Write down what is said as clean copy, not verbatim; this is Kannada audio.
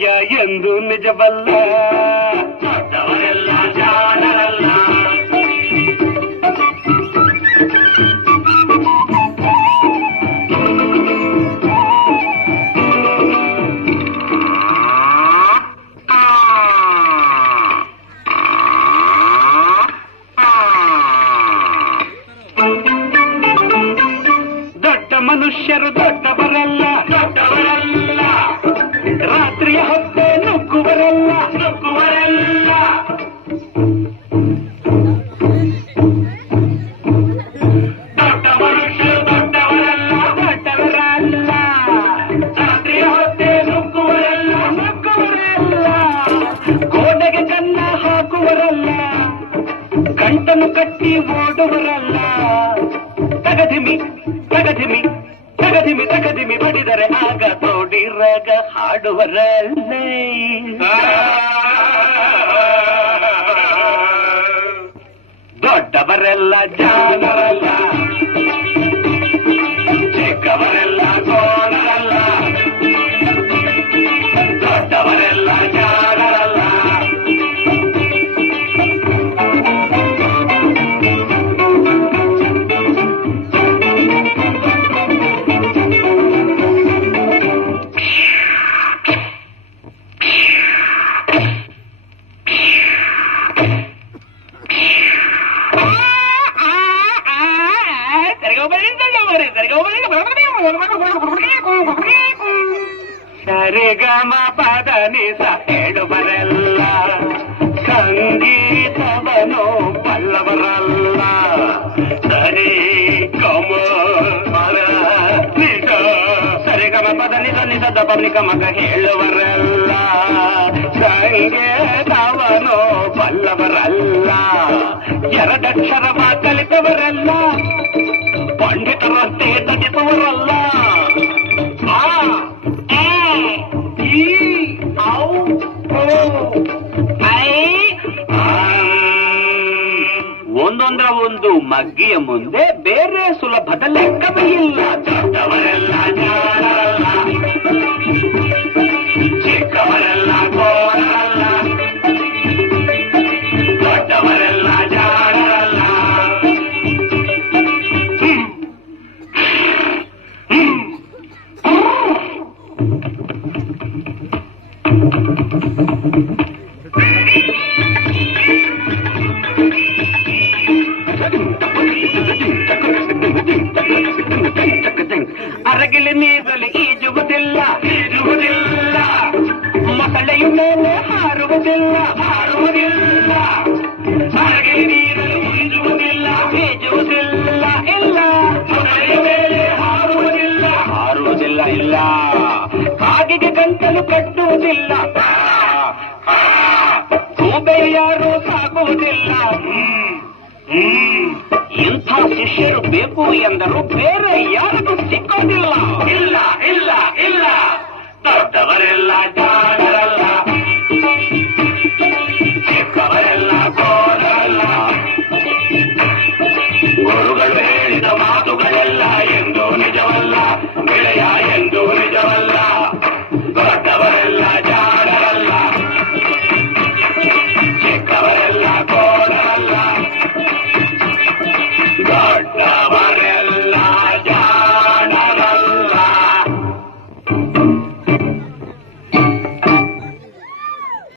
ಮಾಯ ಎಂದು ನಿಜವಲ್ಲ. ದೊಡ್ಡವರೆಲ್ಲ ಜಾಣರಲ್ಲ. ಮನುಷ್ಯರು ದೊಡ್ಡವರಲ್ಲ, ದೊಡ್ಡವರಲ್ಲ. ರಾತ್ರಿಯ ಹೊತ್ತೆ ನುಗ್ಗುವರಲ್ಲ, ನುಗ್ಗುವರಲ್ಲ. ದೊಡ್ಡ ಮನುಷ್ಯರು ದೊಡ್ಡವರಲ್ಲ, ದೊಡ್ಡವರಲ್ಲ. ರಾತ್ರಿಯ ಹೊತ್ತೆ ನುಗ್ಗುವರಲ್ಲ, ನುಗ್ಗುವರಲ್ಲ. ಗೋಡೆಗೆ ಕನ್ನ ಹಾಕುವರಲ್ಲ, ಗಂಟನ್ನು ಕಟ್ಟಿ ಓಡುವರಲ್ಲ. ತಗದಿಮಿ ತಗದಿಮಿ ತಗದಿಮಿ ತಗದಿಮಿ ಬಡಿದರೆ ಆಗ ತೋಡಿರಾಗ ಹಾಡುವರಲ್ಲೇ. ದೊಡ್ಡವರೆಲ್ಲ ಜಾಣರಲ್ಲ, ಚಿಕ್ಕವರೆಲ್ಲ ಕೋಣರಲ್ಲ. ದೊಡ್ಡವರೆಲ್ಲ ಜಾಣರಲ್ಲ. ಸರಿಗಮ ಪದ ನಿಸ ಹೇಳುವರೆಲ್ಲ, ಸಂಗೀತವನು ಬಲ್ಲವರಲ್ಲ. ಸರಿ ಗಮ ಪದ ನಿಸ, ಸರಿಗಮ ಪದ ನಿಸ ನಿಸ ದಪನಿಕ ಮಗ ಹೇಳುವರಲ್ಲ. ಸಂಗೀತವನು ಬಲ್ಲವರಲ್ಲ. ಎರಡಕ್ಷರವ ಕಲಿತವರಲ್ಲ, ಪಂಡಿತರಂತೆ ತಟಿಸುವರಲ್ಲ. ಒಂದೊಂದರ ಒಂದು ಮಗ್ಗಿಯ ಮುಂದೆ ಬೇರೆ ಸುಲಭದ ಲೆಕ್ಕವೇ ಇಲ್ಲ. ದೊಡ್ಡವರೆಲ್ಲ ಜಾಣರಲ್ಲ, ಚಿಕ್ಕವರೆಲ್ಲ ಕೋಣರಲ್ಲ. ದೊಡ್ಡವರೆಲ್ಲ ಜಾಣರಲ್ಲ. ಅರಗಿಲಿ ನೀರಲ್ಲಿ ಈಜುವುದಿಲ್ಲ, ಈಜುವುದಿಲ್ಲ. ಮೊಸಳೆಯ ಮೇಲೆ ಹಾರುವುದಿಲ್ಲ, ಹಾರುವುದಿಲ್ಲ. ಅರಗಿಲಿ ನೀರಲ್ಲಿ ಈಜುವುದಿಲ್ಲ, ಈಜುವುದಿಲ್ಲ. ಇಲ್ಲ, ಮೊಸಳೆಯ ಮೇಲೆ ಹಾರುವುದಿಲ್ಲ, ಹಾರುವುದಿಲ್ಲ. ಇಲ್ಲ, ಕಾಗಿಗೆ ಗಂಟಲು ಕಟ್ಟುವುದಿಲ್ಲ. ಗೂಬೆ ಯಾರು ಸಾಕುವುದಿಲ್ಲ. ಇಂಥ ಶಿಷ್ಯರು ಬೇಕು ಎಂದರು ಬೇರೆ ಯಾರಿಗೂ ಸಿಕ್ಕೋದಿಲ್ಲ. ಇಲ್ಲ ಇಲ್ಲ ಇಲ್ಲ, ದೊಡ್ಡವರೆಲ್ಲ ಜಾಣರಲ್ಲ, ಚಿಕ್ಕವರೆಲ್ಲ ಕೋಣರಲ್ಲ. ಗುರುಗಳು ಹೇಳಿದ ಮಾತುಗಳೆಲ್ಲ ಎಂದು